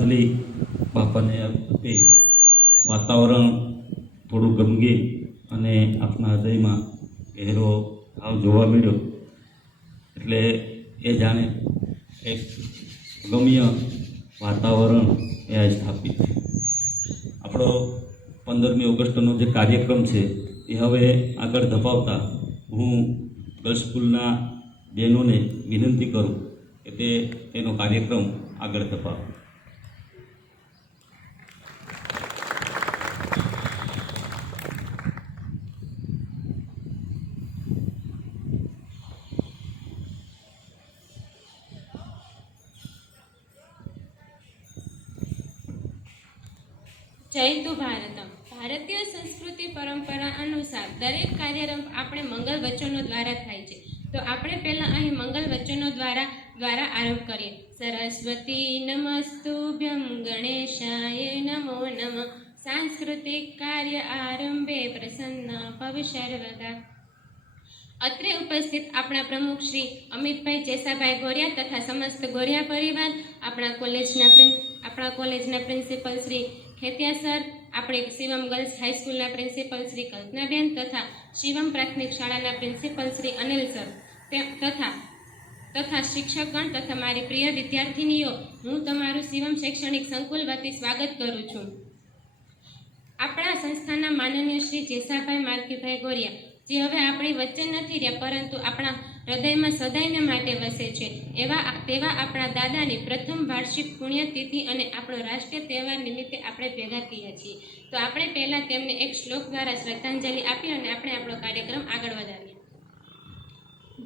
શ્રી બાપાને તે વાતાવરણ થોડું ગમગીન અને આપણા હૃદયમાં ગહેરો ભાવ જોવા મળ્યો એટલે એ જાણે એક ગમ્ય વાતાવરણ એ આ સ્થાપિત થયું. આપણો 15મી ઓગસ્ટનો જે કાર્યક્રમ છે એ હવે આગળ ધપાવતા હું ગર્લ્સ સ્કૂલના બહેનોને વિનંતી કરું કે તેનો કાર્યક્રમ આગળ ધપાવે. જયતુ ભારતમ. ભારતીય સંસ્કૃતિ પરંપરા અનુસાર દરેક કાર્યક્રમ આપણે મંગલ વચનો દ્વારા થાય છે. તો આપણે પહેલા અહીં મંગલ વચનો દ્વારા આરંભ કરીએ. સરસ્વતી નમસ્તુભ્યમ ગણેશાય નમો નમઃ. સાંસ્કૃતિક કાર્ય આરંભે પ્રસન્ન ભવ સર્વદા. અત્રે ઉપસ્થિત આપણા પ્રમુખ શ્રી અમિતભાઈ જેસાભાઈ ગોરિયા તથા સમસ્ત ગોરિયા પરિવાર, આપણા કોલેજના પ્રિન્સિપલ શ્રી ખેતિયા સર, આપણી શિવમ ગર્લ્સ હાઈસ્કૂલના પ્રિન્સિપલ શ્રી કલ્પનાબેન તથા શિવમ પ્રાથમિક શાળાના પ્રિન્સિપલ શ્રી અનિલ સર તથા શિક્ષકગણ તથા મારી પ્રિય વિદ્યાર્થીનીઓ, હું તમારું શિવમ શૈક્ષણિક સંકુલ વતી સ્વાગત કરું છું. આપણા સંસ્થાના માનનીય શ્રી જેસાભાઈ માલકીભાઈ ગોરિયા, જે હવે આપણી વચ્ચે નથી રહ્યા પરંતુ આપણા હૃદયમાં સદાયને માટે વસે છે, તેવા આપણા દાદાની પ્રથમ વાર્ષિક પુણ્યતિથિ અને આપણો રાષ્ટ્રીય તહેવાર નિમિત્તે આપણે ભેગા થયા છીએ. તો આપણે પહેલાં તેમને એક શ્લોક દ્વારા શ્રદ્ધાંજલિ આપી અને આપણે આપણો કાર્યક્રમ આગળ વધારીએ.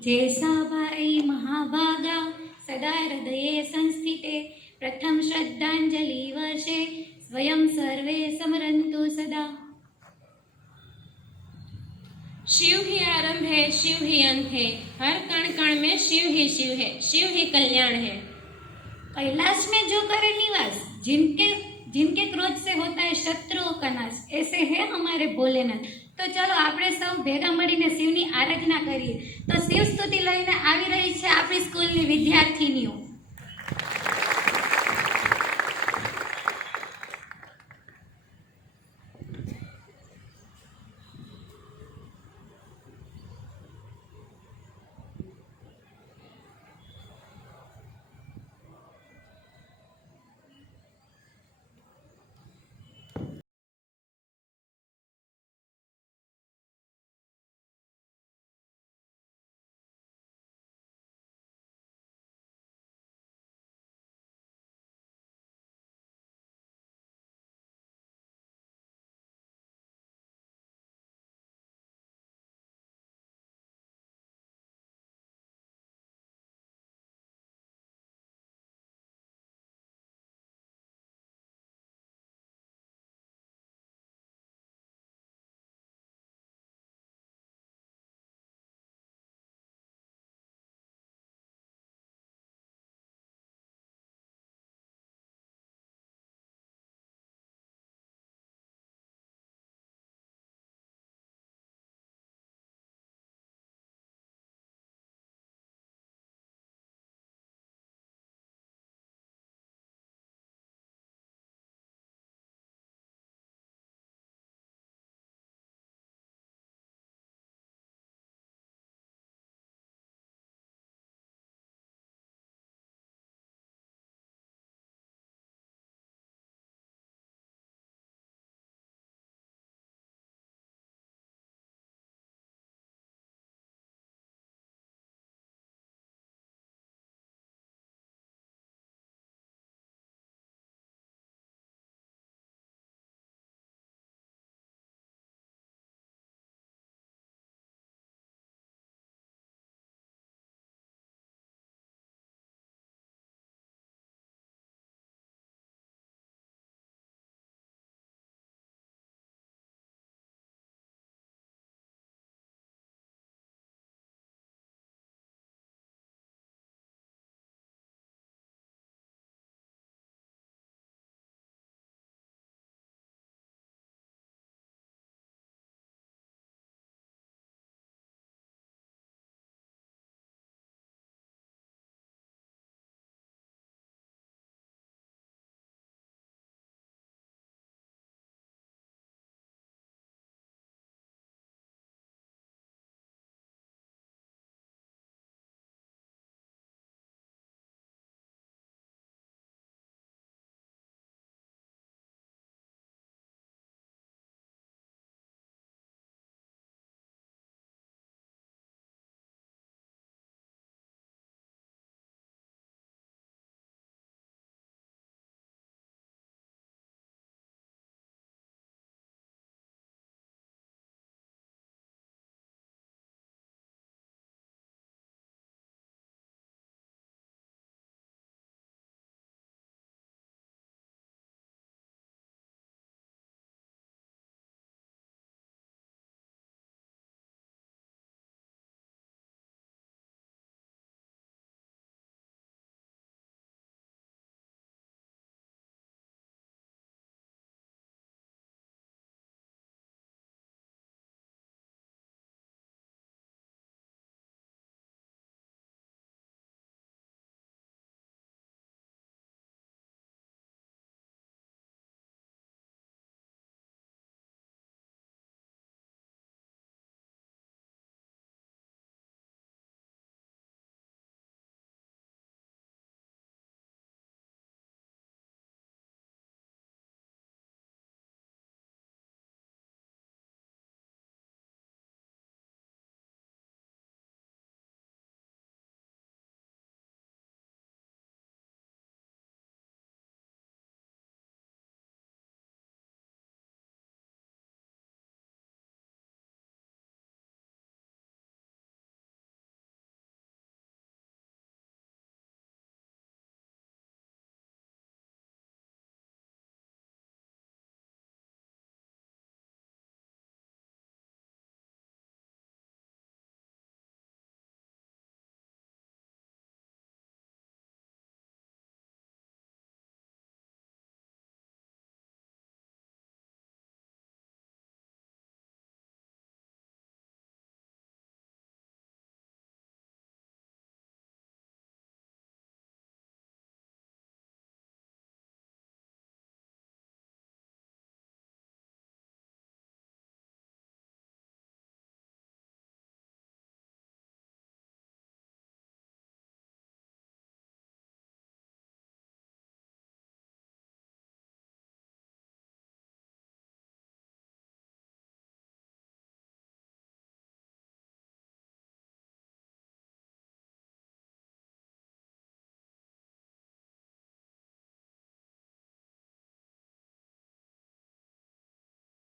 જેસાભાઈ મહાભાગા સદા હૃદયે સંસ્થિતે, પ્રથમ શ્રદ્ધાંજલિ વર્ષે સ્વયં સર્વે સમરંતુ સદા. शिव ही आरंभ है, शिव ही अंत है, हर कण कण में शिव है, शिव ही कल्याण है. कैलाश में जो करे निवास, जिनके क्रोध से होता है शत्रुओं का नाश, ऐसे है हमारे भोलेनाथ. तो चलो આપણે સૌ ભેગા મળીને શિવની આરાધના કરીએ. તો શિવ સ્તુતિ લઈને આવી રહી છે આપણી સ્કૂલની વિદ્યાર્થીનીઓ.